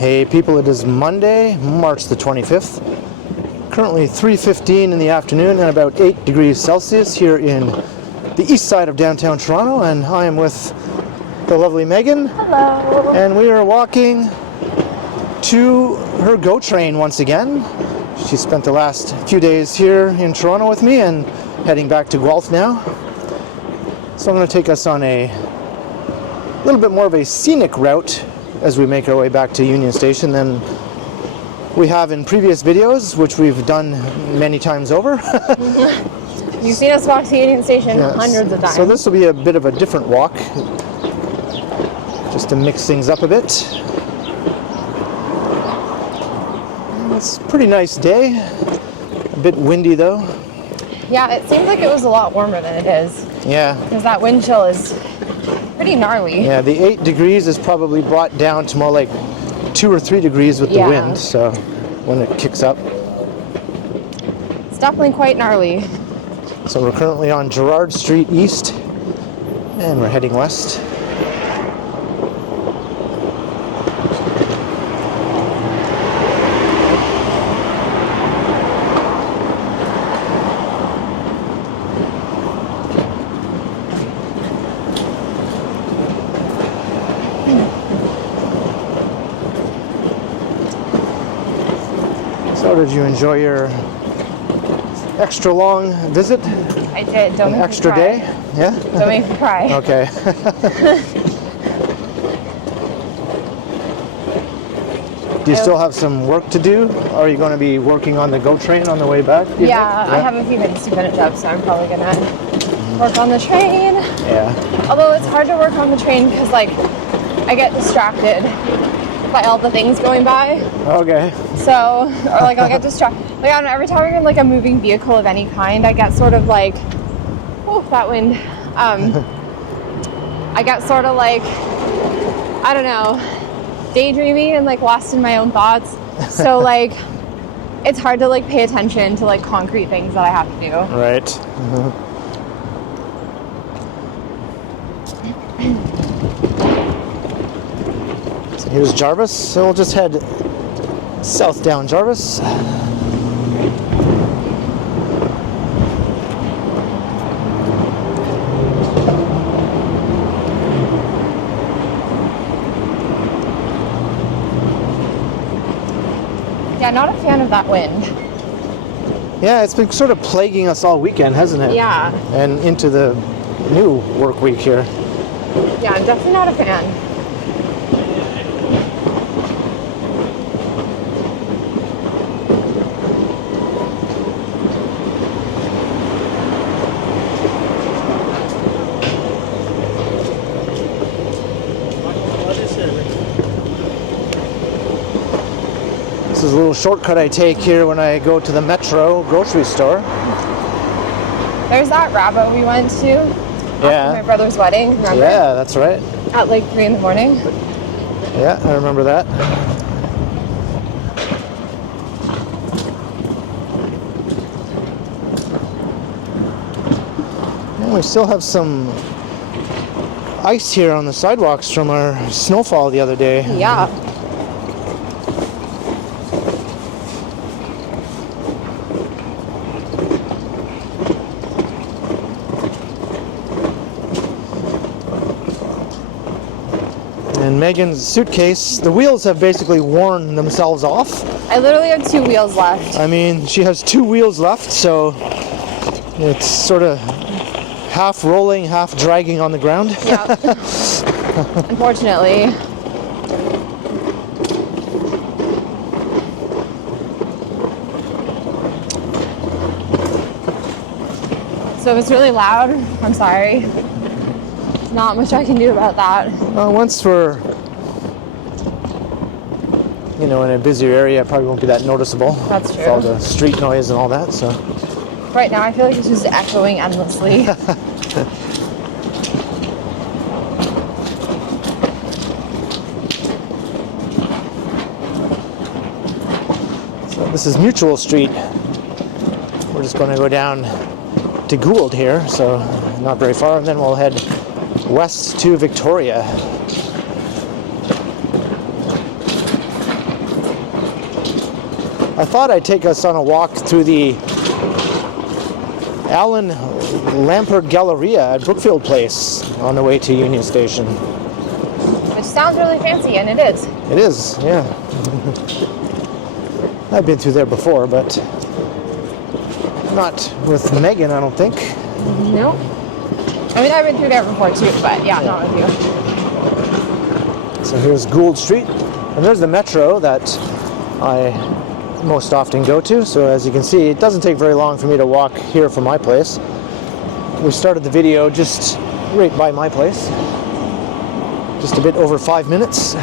Hey people, it is Monday, March the 25th. Currently 3:15 in the afternoon and about 8 degrees Celsius here in the east side of downtown Toronto, and I am with the lovely Megan. Hello. And we are walking to her GO train once again. She spent the last few days here in Toronto with me and heading back to Guelph now. So I'm going to take us on a little bit more of a scenic route as we make our way back to Union Station than we have in previous videos, which we've done many times over. You've seen us walk to Union Station hundreds of times. So this will be a bit of a different walk, just to mix things up a bit. It's a pretty nice day, a bit windy though. Yeah, it seems like it was a lot warmer than it is. Yeah. Because that wind chill is pretty gnarly. Yeah, the 8 degrees is probably brought down to more like 2 or 3 degrees with the wind, so when it kicks up. It's definitely quite gnarly. So we're currently on Gerrard Street East, and we're heading west. So did you enjoy your extra long visit? I did. Don't make me extra cry. day? Yeah? Don't make me cry. Okay. Do you still have some work to do? Are you going to be working on the GO train on the way back? Yeah, I have a few minutes to finish up, so I'm probably going to work on the train. Yeah. Although it's hard to work on the train because, like, I get distracted by all the things going by. Okay. So, or like I'll get distracted. Like, I don't know, every time I'm in like a moving vehicle of any kind, I get sort of like, oh, that wind. I get sort of like, I don't know, daydreaming and like lost in my own thoughts. So like, it's hard to like pay attention to like concrete things that I have to do. Right. Mm-hmm. Here's Jarvis, so we'll just head south down Jarvis. Yeah, not a fan of that wind. Yeah, it's been sort of plaguing us all weekend, hasn't it? Yeah. And into the new work week here. Yeah, I'm definitely not a fan. This is a little shortcut I take here when I go to the Metro grocery store. There's that rabbit we went to after my brother's wedding, remember? Yeah, that's right. At like 3 in the morning. Yeah, I remember that. And we still have some ice here on the sidewalks from our snowfall the other day. Yeah. And Megan's suitcase, the wheels have basically worn themselves off. I literally have 2 wheels left. I mean, she has 2 wheels left, so it's sort of half rolling, half dragging on the ground. Yeah. Unfortunately. So if it's really loud, I'm sorry. There's not much I can do about that. Once we're, you know, in a busier area, it probably won't be that noticeable. That's true. With all the street noise and all that, so. Right now I feel like it's just echoing endlessly. So this is Mutual Street. We're just going to go down to Gould here, so not very far, and then we'll head west to Victoria. I thought I'd take us on a walk through the Alan Lampert Galleria at Brookfield Place on the way to Union Station. Which sounds really fancy, and it is. It is, yeah. I've been through there before, but not with Meghan, I don't think. No. I mean, I've been through there before too, but yeah, not with you. So here's Gould Street, and there's the metro that I most often go to. So as you can see, it doesn't take very long for me to walk here from my place. We started the video just right by my place. Just a bit over 5 minutes.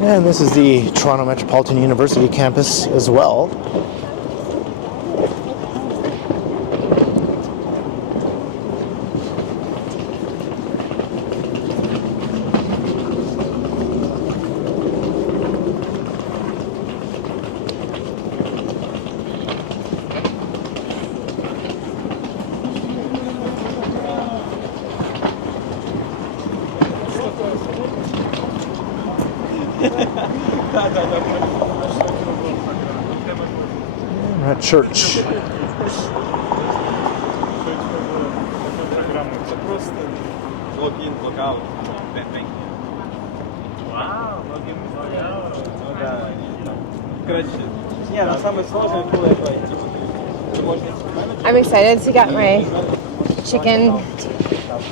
And this is the Toronto Metropolitan University campus as well. We're at church. I'm excited to get my chicken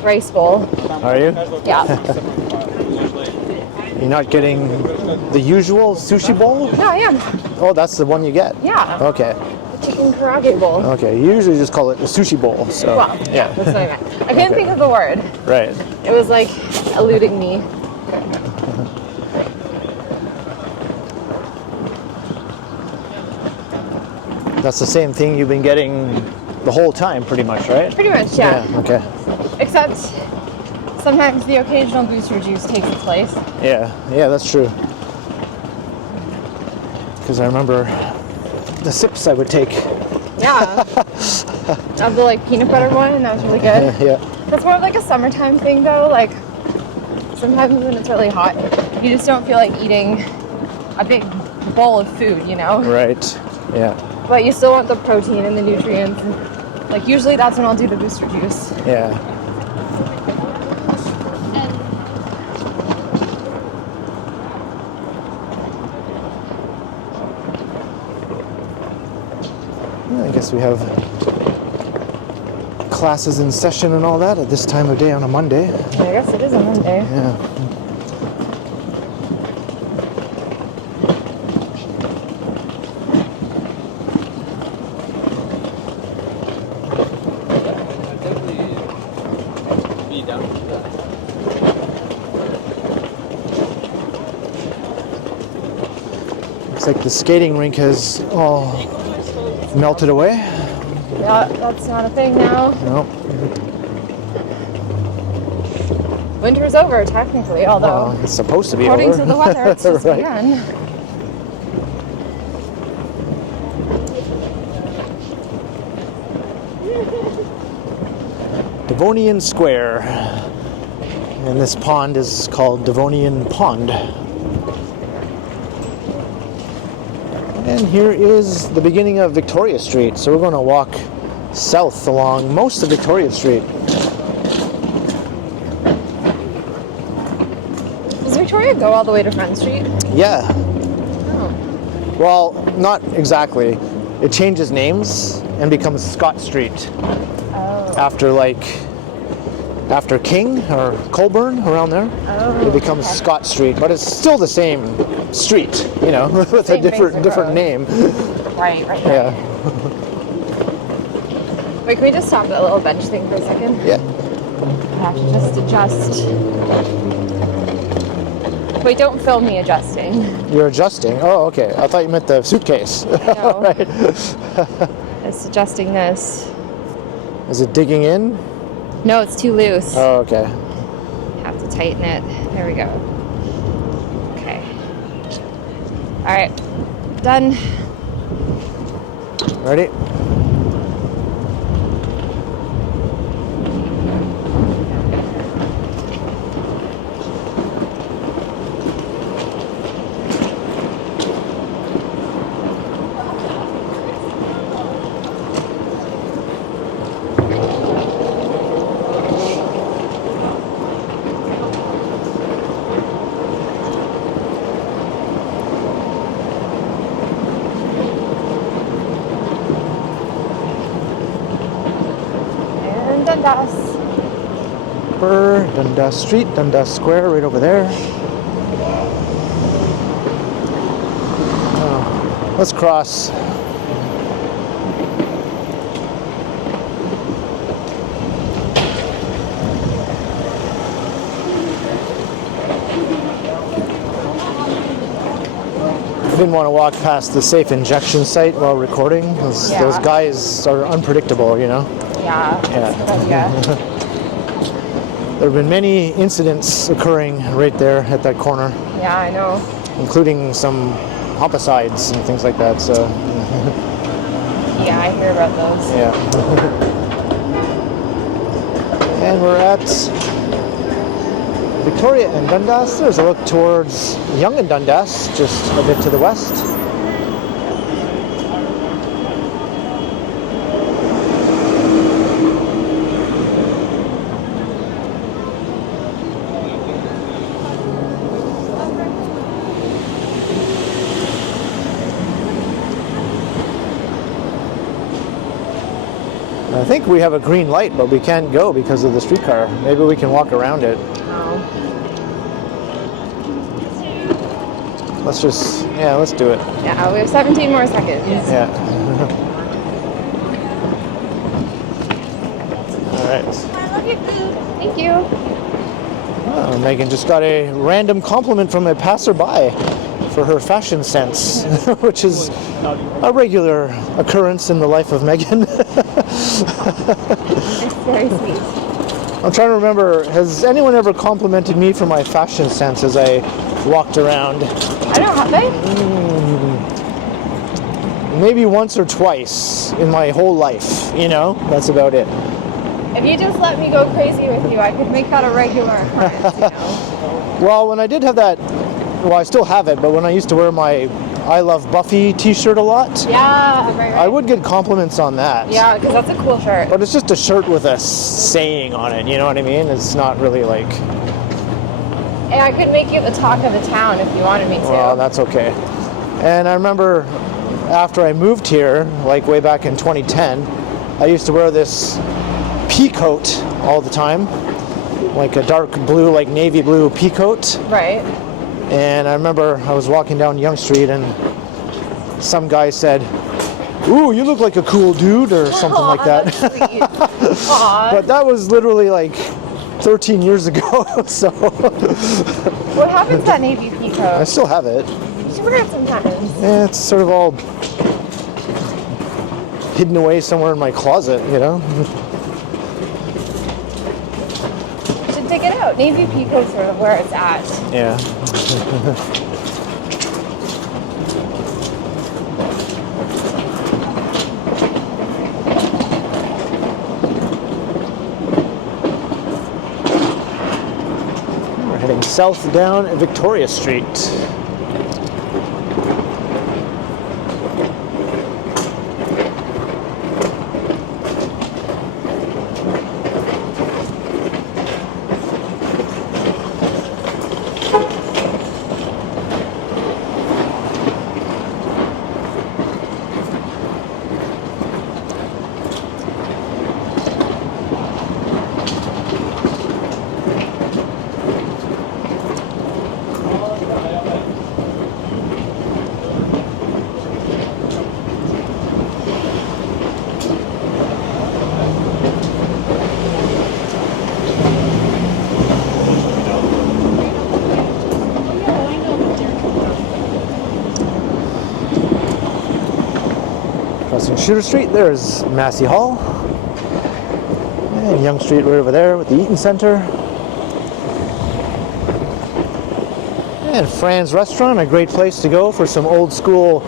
rice bowl. Are you? Yeah. You're not getting the usual sushi bowl? No, I am. Oh, that's the one you get? Yeah. Okay. The chicken karaage bowl. Okay, you usually just call it a sushi bowl, so. Well, yeah, that's what I meant. I couldn't think of the word. Right. It was like eluding me. That's the same thing you've been getting the whole time, pretty much, right? Pretty much, yeah. Okay. Except sometimes the occasional booster juice takes its place. Yeah, that's true. Because I remember the sips I would take. Yeah. Of the like peanut butter one, and that was really good. Yeah. That's more of like a summertime thing though. Like sometimes when it's really hot, you just don't feel like eating a big bowl of food, you know? Right. Yeah. But you still want the protein and the nutrients. And, like usually that's when I'll do the booster juice. Yeah. I guess we have classes in session and all that at this time of day on a Monday. I guess it is a Monday. Yeah. Looks like the skating rink has all melted away. Yeah, that's not a thing now. No. Winter's over, technically, although Well, it's supposed to be according over. to the weather, it's just Right. begun. Devonian Square. And this pond is called Devonian Pond. And here is the beginning of Victoria Street. So we're going to walk south along most of Victoria Street. Does Victoria go all the way to Front Street? Yeah. Oh. Well, not exactly. It changes names and becomes Scott Street Oh. after like after King or Colburn, around there. Oh, It becomes okay. Scott Street, but it's still the same street, you know, with a Same different basic road. name. Right. Yeah. Wait, can we just stop at that little bench thing for a second? Yeah. I have to just adjust. Wait, don't film me adjusting. You're adjusting. Oh, okay. I thought you meant the suitcase. No. Right. It's adjusting this. Is it digging in? No, it's too loose. Oh, okay. Have to tighten it. There we go. Okay. All right. Done. Ready? And Dundas. Dundas Street, Dundas Square, right over there. Oh, let's cross. I didn't want to walk past the safe injection site while recording. Those Yeah. guys are unpredictable, you know. Yeah. That's a good idea. There have been many incidents occurring right there at that corner, Yeah, I know. including some homicides and things like that. So, Yeah, I hear about those. yeah. And we're at Victoria and Dundas. There's a look towards Yonge and Dundas, just a bit to the west. I think we have a green light, but we can't go because of the streetcar. Maybe we can walk around it. Oh. Let's do it. Yeah, we have 17 more seconds. Yeah. All right. Thank you. Oh, Megan just got a random compliment from a passerby for her fashion sense, which is a regular occurrence in the life of Megan. It's very sweet. I'm trying to remember, has anyone ever complimented me for my fashion sense as I walked around? I don't have they? Maybe once or twice in my whole life, you know? That's about it. If you just let me go crazy with you, I could make that a regular occurrence, you know? Well, when I did have that, well, I still have it, but when I used to wear my I Love Buffy t-shirt a lot, Yeah, right. I would get compliments on that. Yeah, because that's a cool shirt. But it's just a shirt with a saying on it, you know what I mean? It's not really like, And I could make you the talk of the town if you wanted me to. well, that's okay. And I remember after I moved here, like way back in 2010, I used to wear this pea coat all the time, like a dark blue, like navy blue pea coat. Right. And I remember I was walking down Yonge Street and some guy said, "Ooh, you look like a cool dude," or something like that. That's sweet. Aw. But that was literally like 13 years ago, so What happened to that navy pea I coat? still have it. You should wear it sometimes. Yeah, it's sort of all hidden away somewhere in my closet, you know? You should dig it out. Navy pea coat's sort of where it's at. Yeah. We're heading south down Victoria Street. Crossing Shooter Street, there's Massey Hall. And Yonge Street right over there with the Eaton Center. And Fran's Restaurant, a great place to go for some old school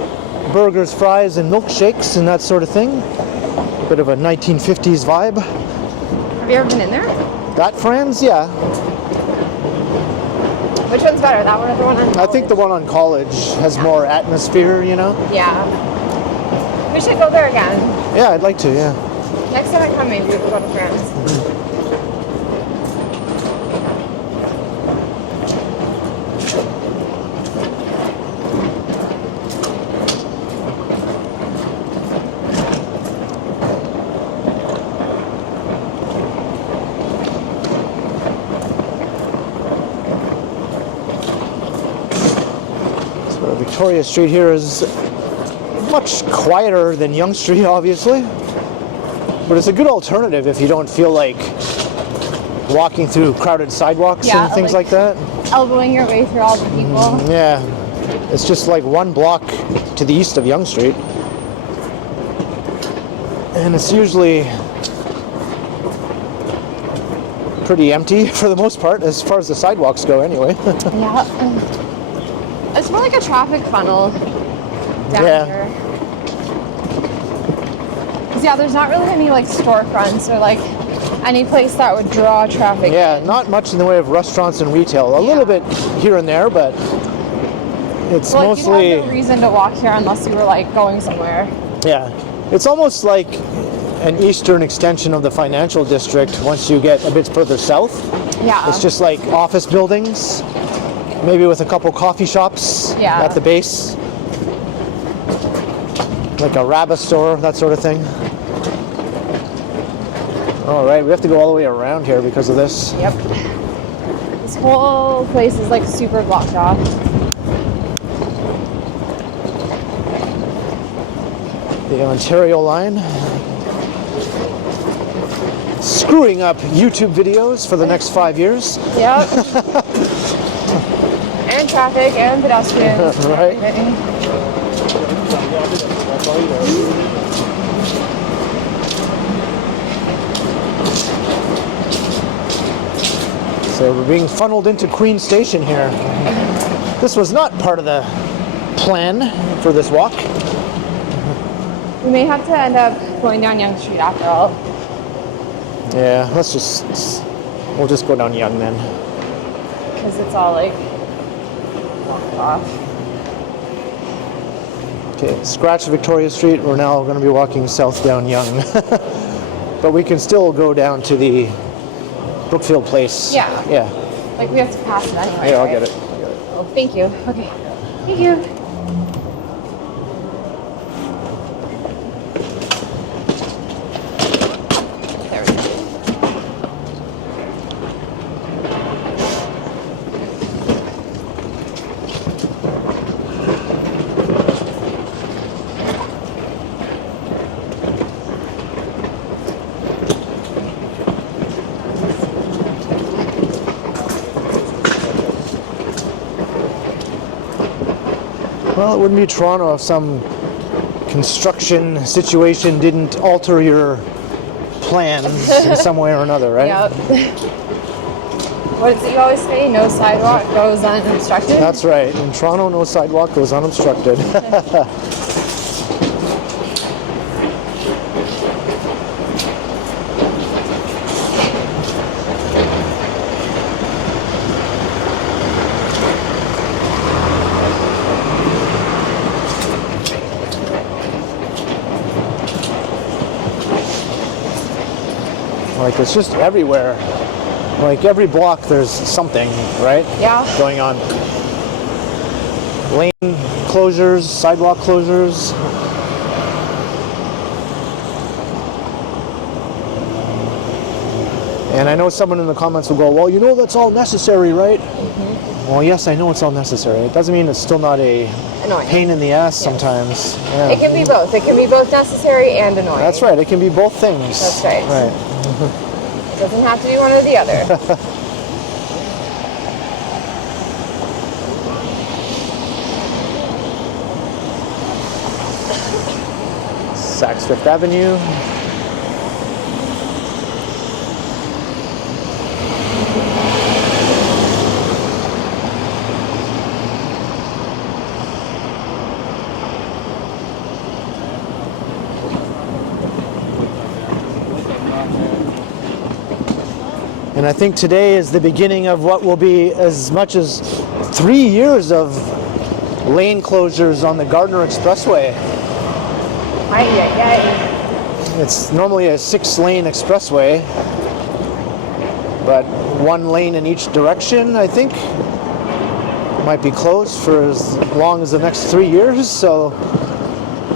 burgers, fries, and milkshakes and that sort of thing. Bit of a 1950s vibe. Have you ever been in there? That Fran's, yeah. Which one's better, that one or the one on I think the one on College has more atmosphere, you know? Yeah. We should go there again. Yeah, I'd like to, yeah. Next time I come, maybe we'll go to France. So Victoria Street here is much quieter than Yonge Street, obviously. But it's a good alternative if you don't feel like walking through crowded sidewalks and things like that. Elbowing your way through all the people. Yeah, it's just like one block to the east of Yonge Street. And it's usually pretty empty for the most part, as far as the sidewalks go anyway. Yeah. It's more like a traffic funnel down here. Yeah, there's not really any like storefronts or like any place that would draw traffic. Yeah, not much in the way of restaurants and retail. A little bit here and there, but it's like, mostly. You'd have no reason to walk here unless you were like going somewhere. Yeah, it's almost like an eastern extension of the financial district once you get a bit further south. Yeah. It's just like office buildings, maybe with a couple coffee shops at the base. Like a rabbit store, that sort of thing. All right, we have to go all the way around here because of this. Yep. This whole place is like super blocked off. The Ontario line. Screwing up YouTube videos for the next 5 years. Yep. And traffic and pedestrians. Right. So we're being funneled into Queen Station here. This was not part of the plan for this walk. We may have to end up going down Yonge Street after all. Yeah, we'll just go down Yonge then. Because it's all like blocked off. Okay, scratch Victoria Street. We're now going to be walking south down Yonge. But we can still go down to the Brookfield place. Yeah. Yeah. Like we have to pass it anyway. Yeah, I'll right? get it. Oh, thank you. Okay. Thank you. There we go. Well, it wouldn't be Toronto if some construction situation didn't alter your plans in some way or another, right? Yep. What is it you always say? No sidewalk goes unobstructed? That's right. In Toronto, no sidewalk goes unobstructed. Like, it's just everywhere. Like, every block there's something, right? Yeah. Going on. Lane closures, sidewalk closures. And I know someone in the comments will go, well, you know that's all necessary, right? Mm-hmm. Well, yes, I know it's all necessary. It doesn't mean it's still not a Annoying. pain in the ass sometimes. Yeah. It can be both. It can be both necessary and annoying. That's right. It can be both things. That's right. Right. It doesn't have to be one or the other. Saks Fifth Avenue. And I think today is the beginning of what will be as much as 3 years of lane closures on the Gardner Expressway. It's normally a 6-lane expressway, but 1 lane in each direction, I think, might be closed for as long as the next 3 years. So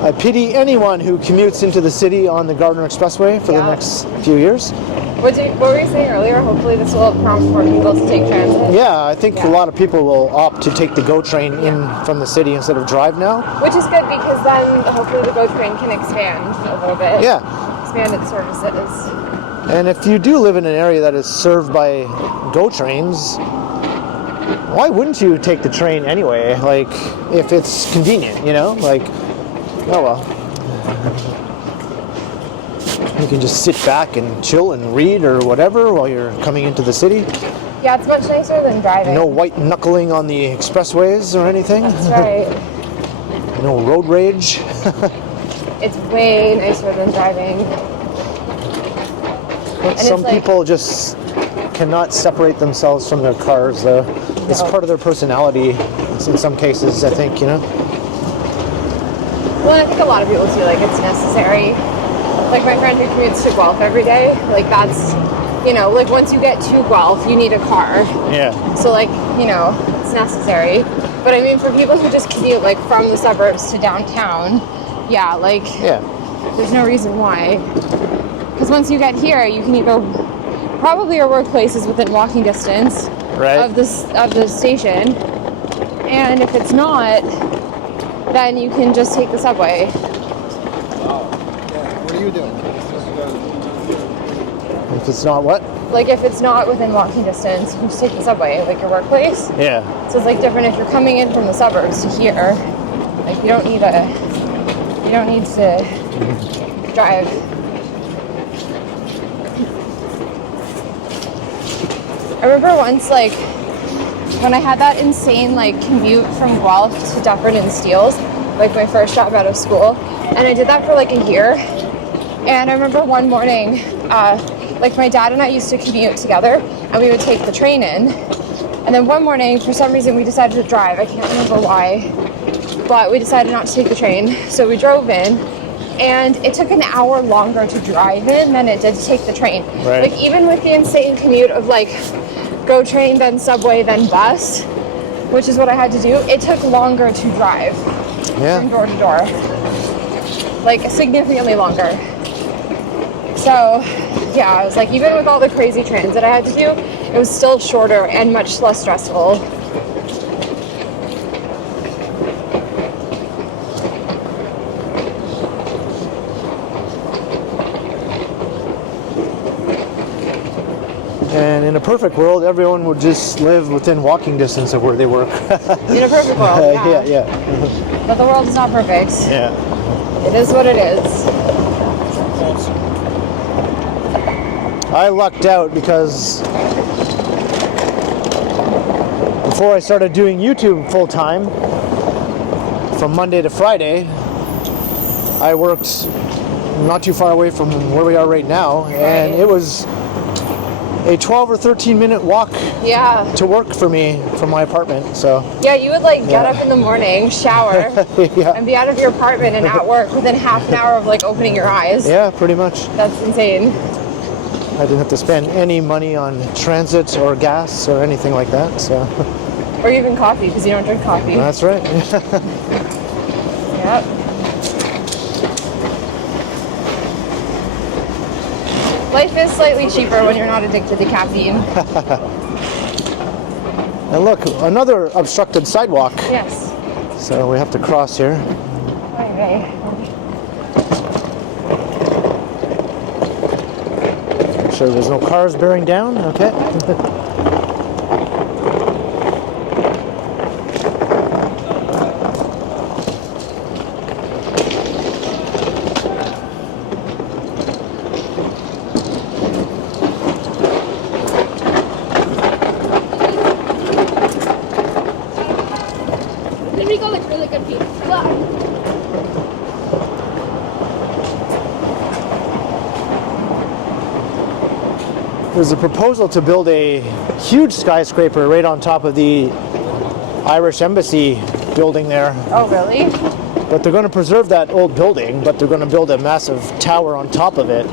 I pity anyone who commutes into the city on the Gardner Expressway for the next few years. What were you saying earlier? Hopefully this will prompt more people to take transit. Yeah, I think a lot of people will opt to take the GO train in from the city instead of drive now. Which is good because then hopefully the GO train can expand a little bit. Yeah. Expand its services. And if you do live in an area that is served by GO trains, why wouldn't you take the train anyway? Like, if it's convenient, you know? Like, oh well. You can just sit back and chill and read or whatever while you're coming into the city. Yeah, it's much nicer than driving. No white knuckling on the expressways or anything. That's right. No road rage. It's way nicer than driving. But some people just cannot separate themselves from their cars, though. It's part of their personality in some cases, I think, you know? Well, I think a lot of people feel like it's necessary. Like my friend who commutes to Guelph every day, like that's, you know, like once you get to Guelph, you need a car. Yeah. So like, you know, it's necessary. But I mean, for people who just commute like from the suburbs to downtown, yeah, like, there's no reason why. Because once you get here, you can either, probably your workplace is within walking distance of the station. And if it's not, then you can just take the subway. What are you doing? If it's not what? Like if it's not within walking distance, you can just take the subway, like your workplace. Yeah. So it's like different if you're coming in from the suburbs to here. Like you don't need to drive. I remember once, like, when I had that insane, like, commute from Guelph to Dufferin and Steeles, like my first job out of school, and I did that for like a year. And I remember one morning, like my dad and I used to commute together, and we would take the train in. And then one morning, for some reason, we decided to drive. I can't remember why, but we decided not to take the train. So we drove in, and it took an hour longer to drive in than it did to take the train. Right. Like even with the insane commute of like GO train, then subway, then bus, which is what I had to do, it took longer to drive from door to door. Like significantly longer. So yeah, I was like, even with all the crazy transit I had to do, it was still shorter and much less stressful. And in a perfect world, everyone would just live within walking distance of where they work. In a perfect world, yeah. Yeah. But the world is not perfect. Yeah. It is what it is. I lucked out because before I started doing YouTube full time, from Monday to Friday, I worked not too far away from where we are right now, and it was a 12 or 13 minute walk to work for me from my apartment. So yeah, you would like get up in the morning, shower, and be out of your apartment and at work within half an hour of like opening your eyes. Yeah, pretty much. That's insane. I didn't have to spend any money on transit or gas or anything like that. So. Or even coffee, because you don't drink coffee. That's right. Yep. Life is slightly cheaper when you're not addicted to caffeine. And look, another obstructed sidewalk. Yes. So we have to cross here. Okay. Make sure there's no cars bearing down. Okay. there's a proposal to build a huge skyscraper right on top of the Irish Embassy building there. Oh, really? But they're going to preserve that old building, but they're going to build a massive tower on top of it.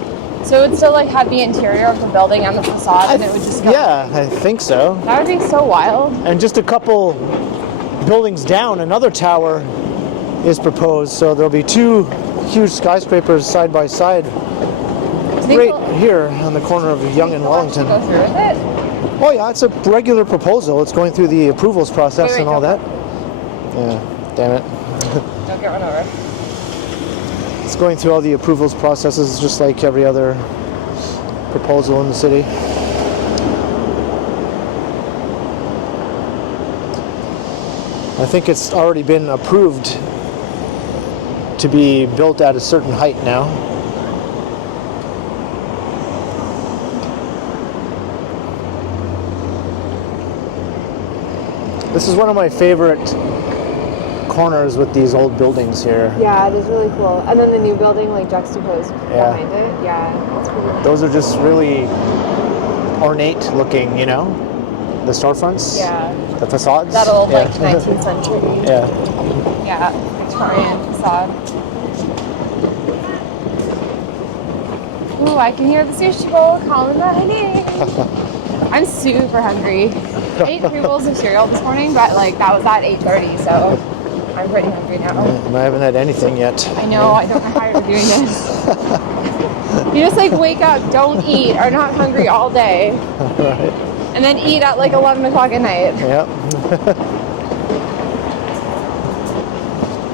So it would still like have the interior of the building and the facade, and it would just go. Yeah, I think so. That would be so wild. And just a couple buildings down, another tower is proposed. So there'll be two huge skyscrapers side by side, right here on the corner of Yonge and Wellington. Go through with it? Oh yeah, it's a regular proposal. It's going through the approvals process Wait, and all don't that. Yeah, damn it. Don't get run over. It's going through all the approvals processes just like every other proposal in the city. I think it's already been approved to be built at a certain height now. This is one of my favorite corners with these old buildings here. Yeah, it is really cool. And then the new building, like juxtaposed Yeah. behind it. Yeah, that's pretty cool. Those are just really ornate looking, you know? The storefronts? Yeah. The facades? That old, Yeah. like, 19th century. Yeah. Yeah, Victorian facade. Ooh, I can hear the sushi bowl calling my name. I'm super hungry. I ate 3 bowls of cereal this morning, but like that was at 8:30, so I'm pretty hungry now. And I haven't had anything yet. I know, I don't know how you're doing this. You just like wake up, don't eat, are not hungry all day, Right. and then eat at like 11 o'clock at night. Yep.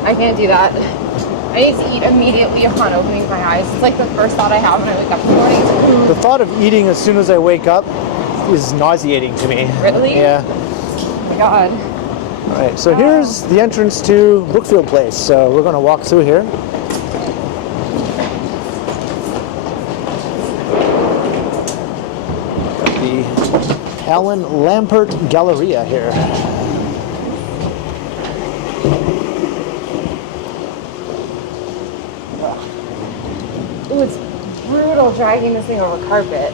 I can't do that. I need to eat immediately upon opening my eyes. It's like the first thought I have when I wake up in the morning. The thought of eating as soon as I wake up is nauseating to me. Really? Yeah. Oh my god. All right, so here's the entrance to Brookfield Place. So we're going to walk through here. Got the Alan Lampert Galleria here. Ooh, it's brutal dragging this thing over carpet.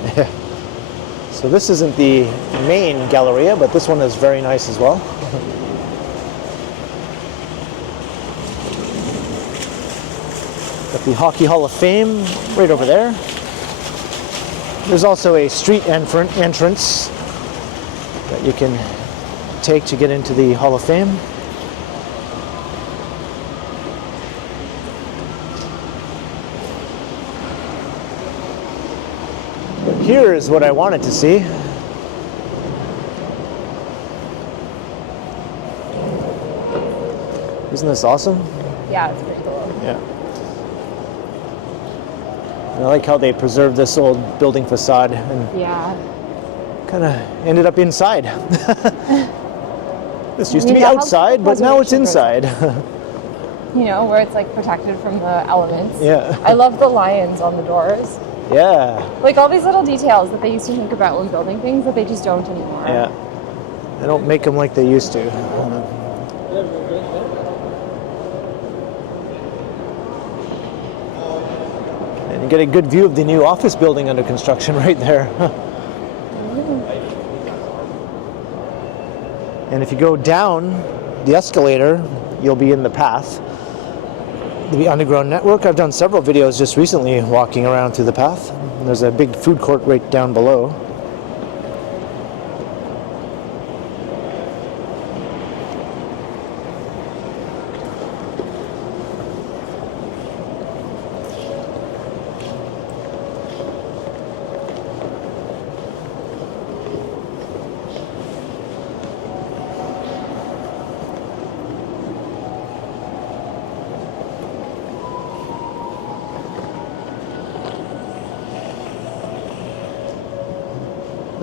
So this isn't the main Galleria, but this one is very nice as well. Got the Hockey Hall of Fame right over there. There's also a street entrance that you can take to get into the Hall of Fame. Here is what I wanted to see. Isn't this awesome? Yeah, it's pretty cool. Yeah. And I like how they preserved this old building facade and Yeah. kind of ended up inside. This used to be that helps outside, with but now it's preservation inside. You know, where it's like protected from the elements. Yeah. I love the lions on the doors. Yeah. Like all these little details that they used to think about when building things that they just don't anymore. Yeah. They don't make them like they used to. And you get a good view of the new office building under construction right there. And if you go down the escalator, you'll be in the path. The underground network. I've done several videos just recently walking around through the path. And there's a big food court right down below.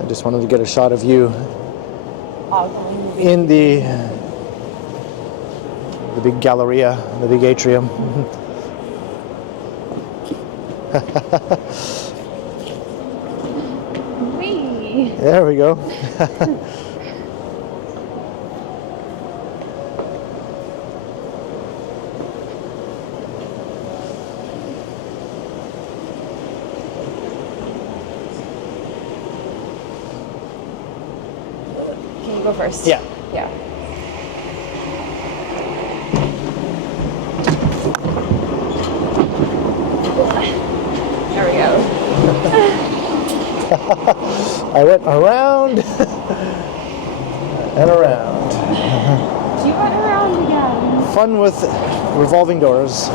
I just wanted to get a shot of you in the big Galleria, the big atrium. Whee! There we go. go first. Yeah. Yeah. There we go. I went around and around. You went around again. Fun with revolving doors.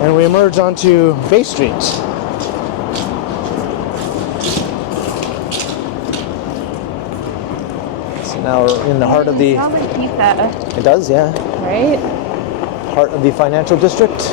And we emerge onto Bay Street. So now we're in the heart of the... It smells like pizza. It does, yeah. Right? Heart of the financial district.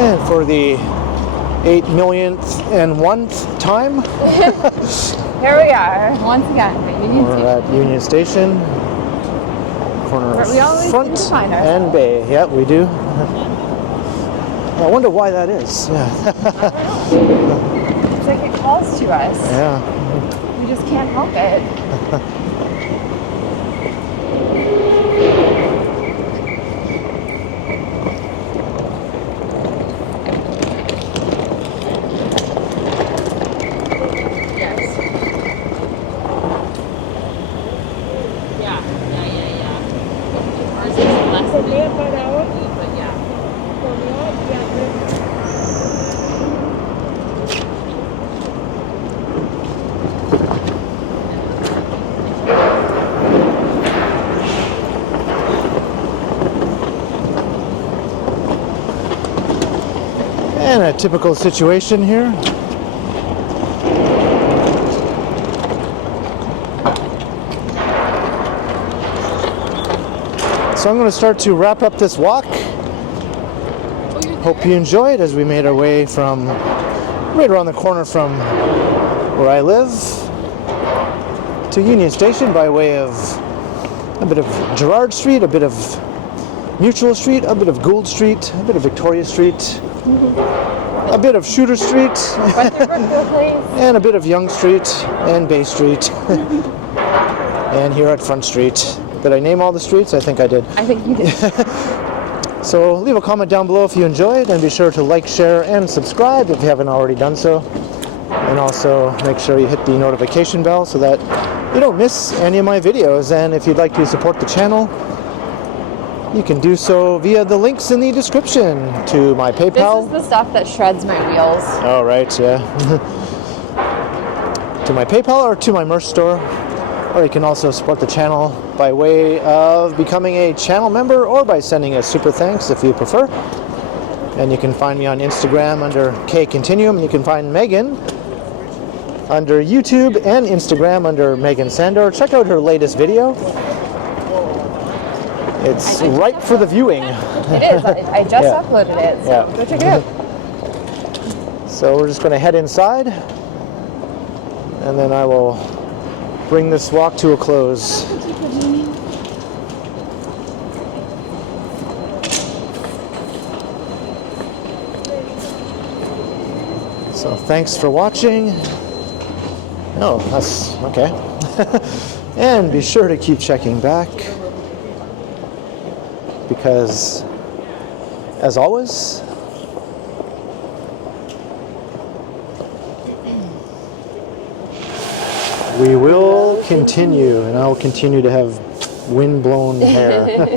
And for the 8,000,001th time, Here we are, once again, at Union we're Station. at Union Station, corner Where we always of seem Front to find and ourselves. Bay. Yeah, we do. I wonder why that is. Yeah. It's like it calls to us. Yeah. We just can't help it. And a typical situation here. So I'm going to start to wrap up this walk. Hope you enjoyed as we made our way from right around the corner from where I live to Union Station by way of a bit of Gerrard Street, a bit of Mutual Street, a bit of Gould Street, a bit of Victoria Street, a bit of Shooter Street, Went to Brookfield Place. and a bit of Yonge Street and Bay Street, and here at Front Street. Did I name all the streets? I think I did. I think you did. So leave a comment down below if you enjoyed, and be sure to like, share, and subscribe if you haven't already done so. And also make sure you hit the notification bell so that you don't miss any of my videos. And if you'd like to support the channel, you can do so via the links in the description to my PayPal. This is the stuff that shreds my wheels. Oh, right, yeah. To my PayPal or to my merch store. Or you can also support the channel by way of becoming a channel member or by sending a super thanks if you prefer. And you can find me on Instagram under KContinuum, and you can find Megan under YouTube and Instagram under Megan Sandor. Check out her latest video. It's ripe for the viewing. It is. I just Yeah. uploaded it, so Yeah. go check it out. So we're just going to head inside, and then I will bring this walk to a close. So thanks for watching. Oh, that's okay. And be sure to keep checking back, because as always, we will continue, and I will continue to have wind-blown hair.